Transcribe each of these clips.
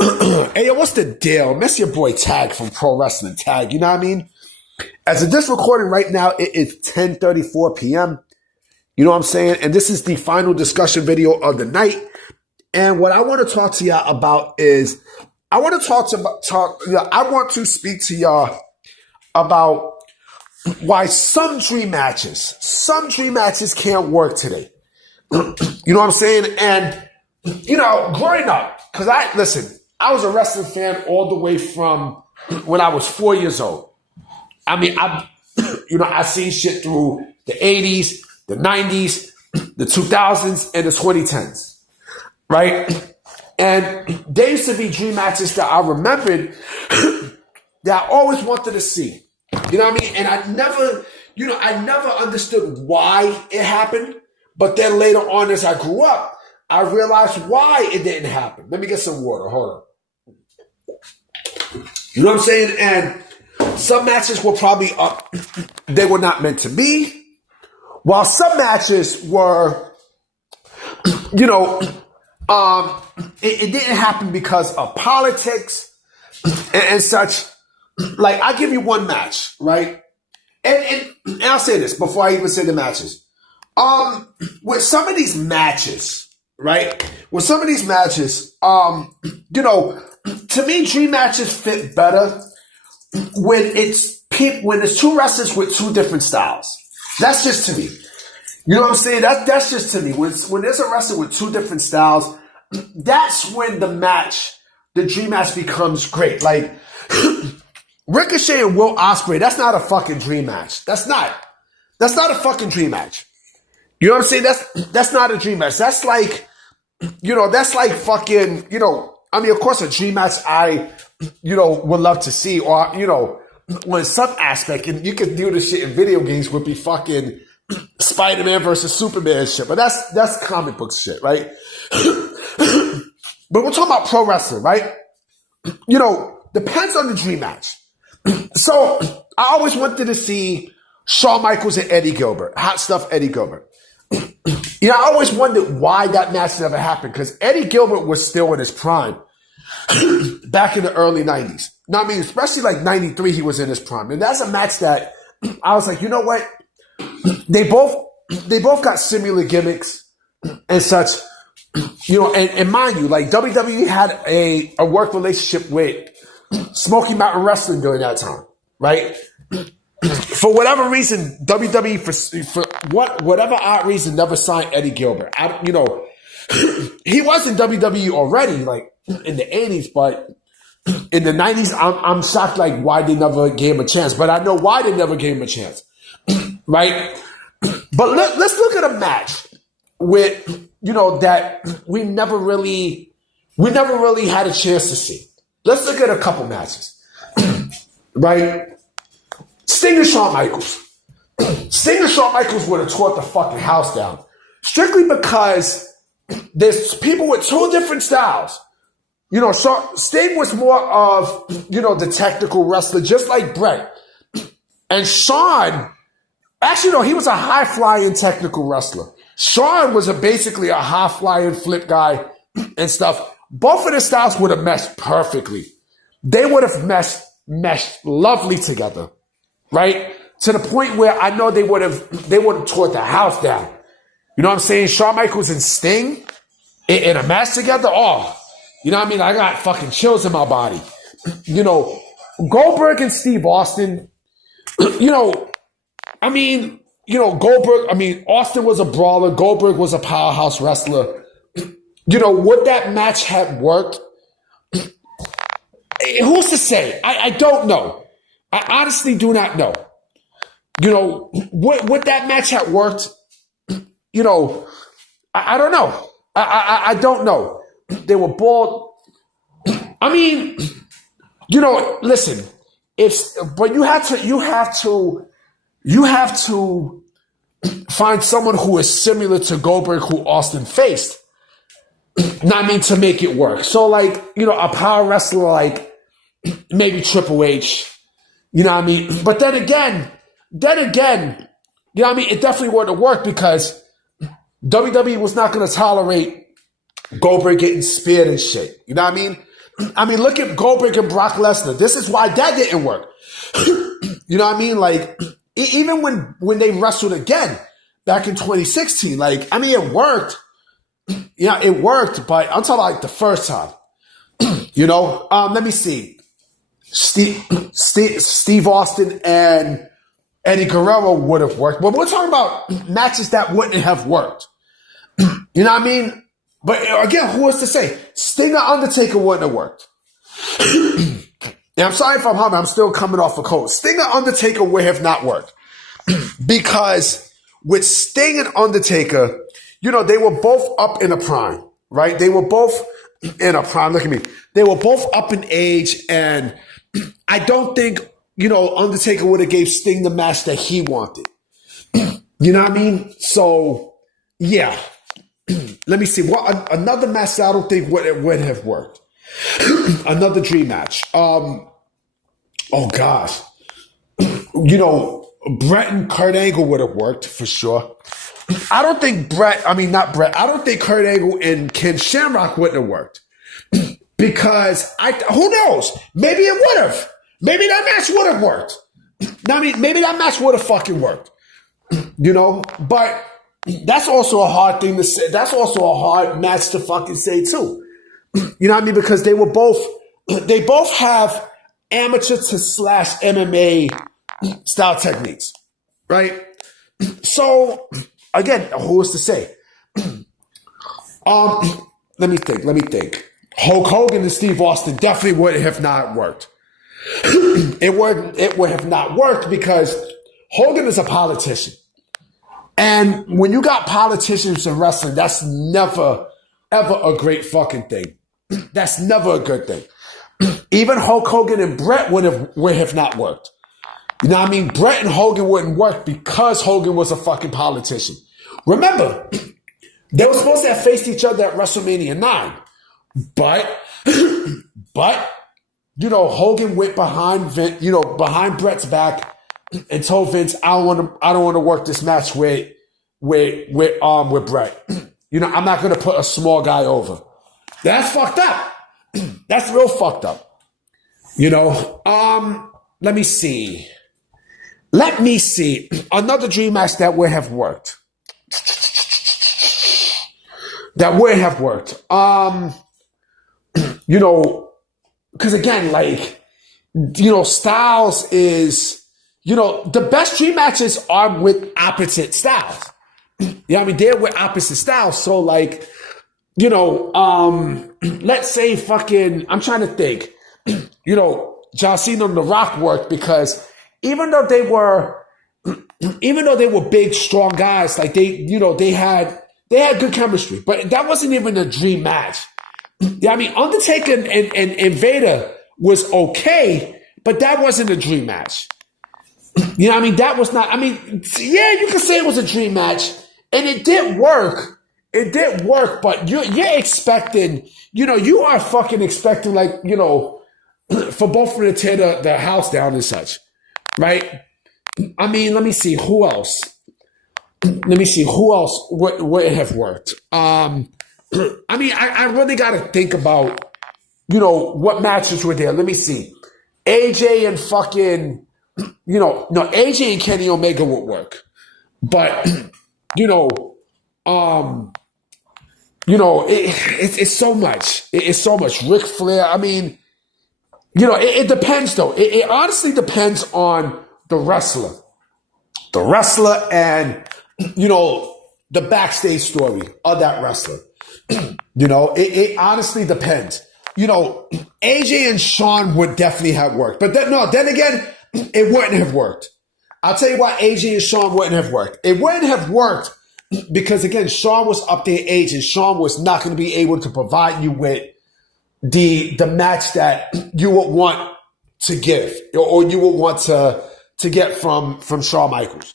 Hey, yo, what's the deal? Miss your boy Tag from Pro Wrestling Tag, you know what I mean? As of this recording right now, it is 10:34 p.m. You know what I'm saying? And this is the final discussion video of the night. And what I want to talk to y'all about is, I want to speak to y'all about why some dream matches can't work today. You know what I'm saying? And, growing up, because I was a wrestling fan all the way from when I was 4 years old. I mean, I seen shit through the 80s, the 90s, the 2000s, and the 2010s, right? And there used to be dream matches that I remembered that I always wanted to see. You know what I mean? And I never understood why it happened. But then later on, as I grew up, I realized why it didn't happen. Let me get some water. Hold on. You know what I'm saying? And some matches were probably they were not meant to be. While some matches were, it didn't happen because of politics and such. Like, I'll give you one match, right? And I'll say this before I even say the matches. With some of these matches, right? With some of these matches, to me, dream matches fit better when it's two wrestlers with two different styles. That's just to me. You know what I'm saying? That's just to me. When there's a wrestler with two different styles, that's when the dream match becomes great. Like Ricochet and Will Ospreay, that's not a fucking dream match. That's not a fucking dream match. You know what I'm saying? That's not a dream match. That's like, that's like fucking, of course a dream match I, would love to see, or, when some aspect, and you can do this shit in video games, would be fucking Spider-Man versus Superman shit. But that's comic book shit, right? But we're talking about pro wrestling, right? Depends on the dream match. So I always wanted to see Shawn Michaels and Eddie Gilbert, hot stuff Eddie Gilbert. I always wondered why that match never happened, because Eddie Gilbert was still in his prime back in the early 90s. Now, I mean, especially like 93, he was in his prime. And that's a match that I was like, you know what? They both got similar gimmicks and such, and mind you, like WWE had a work relationship with Smoky Mountain Wrestling during that time, right? For whatever reason, WWE, for whatever odd reason, never signed Eddie Gilbert. He was in WWE already, like in the 80s, but in the 90s, I'm shocked, like, why they never gave him a chance. But I know why they never gave him a chance, right? But let's look at a match with, that we never really had a chance to see. Let's look at a couple matches, right? Sting and Shawn Michaels. Sting and Shawn Michaels would have tore the fucking house down. Strictly because there's people with two different styles. Sting was more of, the technical wrestler, just like Bret. And Shawn, actually, no, he was a high-flying technical wrestler. Shawn was basically a high-flying flip guy and stuff. Both of their styles would have meshed perfectly. They would have meshed lovely together. Right? To the point where I know they would have tore the house down. You know what I'm saying? Shawn Michaels and Sting in a match together. Oh, you know what I mean? I got fucking chills in my body. Goldberg and Steve Austin. Goldberg, Austin was a brawler. Goldberg was a powerhouse wrestler. Would that match have worked? Who's to say? I don't know. I honestly do not know. Would that match have worked? I don't know. I don't know. They were bald. I mean, listen. But you have to find someone who is similar to Goldberg, who Austin faced. To make it work. So, like, a power wrestler like maybe Triple H. You know what I mean? But then again, it definitely wouldn't work because WWE was not going to tolerate Goldberg getting speared and shit. You know what I mean? I mean, look at Goldberg and Brock Lesnar. This is why that didn't work. You know what I mean? Like, even when they wrestled again back in 2016, like, I mean, it worked. Yeah, it worked, but I'm talking about like the first time. You know, let me see. Steve Austin and Eddie Guerrero would have worked. But we're talking about matches that wouldn't have worked. You know what I mean? But again, who was to say? Sting or Undertaker wouldn't have worked. And I'm sorry if I'm humming. I'm still coming off a cold. Sting or Undertaker would have not worked. Because with Sting and Undertaker, you know, they were both up in a prime, right? They were both in a prime. Look at me. They were both up in age, and I don't think, you know, Undertaker would have gave Sting the match that he wanted. You know what I mean? So, yeah. Let me see. What another match that I don't think would have worked. Another dream match. Oh gosh. You know, Bret and Kurt Angle would have worked for sure. I don't think I don't think Kurt Angle and Ken Shamrock wouldn't have worked. Because who knows? Maybe it would have. Maybe that match would have worked. I mean, maybe that match would have fucking worked. You know, but that's also a hard thing to say. That's also a hard match to fucking say too. You know what I mean? Because they both have amateur to slash MMA style techniques, right? So again, who is to say? Let me think. Hulk Hogan and Steve Austin definitely would have not worked. It would have not worked because Hogan is a politician. And when you got politicians in wrestling, that's never, ever a great fucking thing. That's never a good thing. Even Hulk Hogan and Bret would have not worked. You know what I mean? Bret and Hogan wouldn't work because Hogan was a fucking politician. Remember, they were supposed to have faced each other at WrestleMania 9. But, you know, Hogan went behind Bret's back and told Vince, I don't want to work this match with Bret. You know, I'm not going to put a small guy over. That's fucked up. That's real fucked up. You know, let me see. Another dream match that would have worked. You know, because again, like, you know, Styles is, you know, the best dream matches are with opposite styles. Yeah, I mean, they're with opposite styles. So, like, you know, let's say fucking, I'm trying to think, you know, John Cena and The Rock worked because even though they were big, strong guys, like they had good chemistry, but that wasn't even a dream match. Yeah, I mean, Undertaker and Vader was okay, but that wasn't a dream match. You know what I mean? That was not, I mean, yeah, you can say it was a dream match, and it did work. It did work, but you're expecting, you know, you are fucking expecting, like, you know, for both of them to tear the house down and such, right? I mean, let me see, who else would have worked? I mean, I really got to think about, you know, what matches were there. Let me see. AJ and fucking, you know, no, AJ and Kenny Omega would work. But, you know, it's so much. It's so much. Ric Flair, I mean, you know, it depends though. It honestly depends on the wrestler. The wrestler and, you know, the backstage story of that wrestler. You know, it honestly depends. You know, AJ and Shawn would definitely have worked. But then again, it wouldn't have worked. I'll tell you why AJ and Shawn wouldn't have worked. It wouldn't have worked because, again, Shawn was up there in age and Shawn was not going to be able to provide you with the match that you would want to give or you would want to get from Shawn Michaels.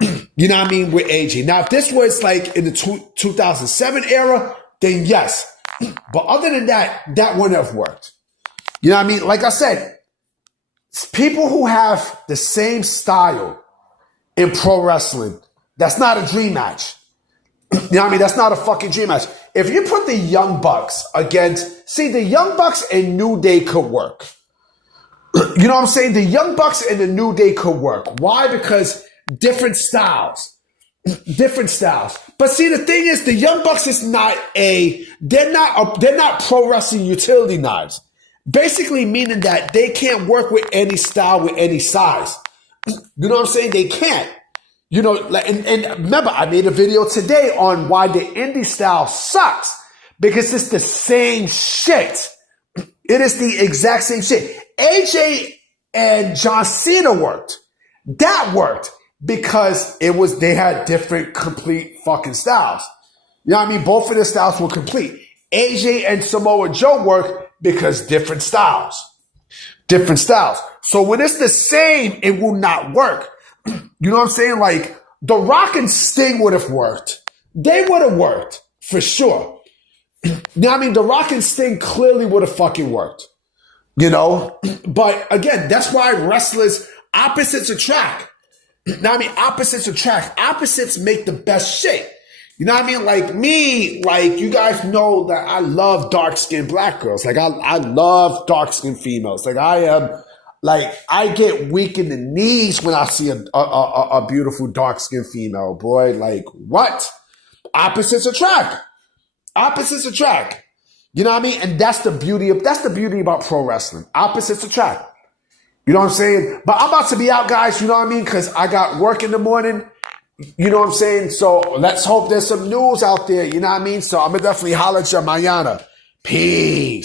You know what I mean? With AJ. Now, if this was like in the 2007 era, then yes. But other than that, that wouldn't have worked. You know what I mean? Like I said, people who have the same style in pro wrestling, that's not a dream match. You know what I mean? That's not a fucking dream match. If you put the Young Bucks against, see, the Young Bucks and New Day could work. You know what I'm saying? The Young Bucks and the New Day could work. Why? Because different styles. Different styles. But see, the thing is, the Young Bucks is not they're not pro wrestling utility knives. Basically meaning that they can't work with any style, with any size. You know what I'm saying? They can't. You know, and remember, I made a video today on why the indie style sucks. Because it's the same shit. It is the exact same shit. AJ and John Cena worked. That worked because they had different complete fucking styles. You know what I mean? Both of their styles were complete. AJ and Samoa Joe worked because different styles. Different styles. So when it's the same, it will not work. You know what I'm saying? Like, The Rock and Sting would have worked. They would have worked, for sure. You know what I mean? The Rock and Sting clearly would have fucking worked. You know? But again, that's why wrestlers, opposites attract. You know what I mean? Opposites attract. Opposites make the best shit. You know what I mean? Like me, like you guys know that I love dark-skinned black girls. Like I love dark-skinned females. Like I get weak in the knees when I see a beautiful dark-skinned female, boy. Like what? Opposites attract. Opposites attract. You know what I mean? And that's the beauty about pro wrestling. Opposites attract. You know what I'm saying? But I'm about to be out, guys. You know what I mean? Because I got work in the morning. You know what I'm saying? So let's hope there's some news out there. You know what I mean? So I'm going to definitely holler at you mañana. Peace.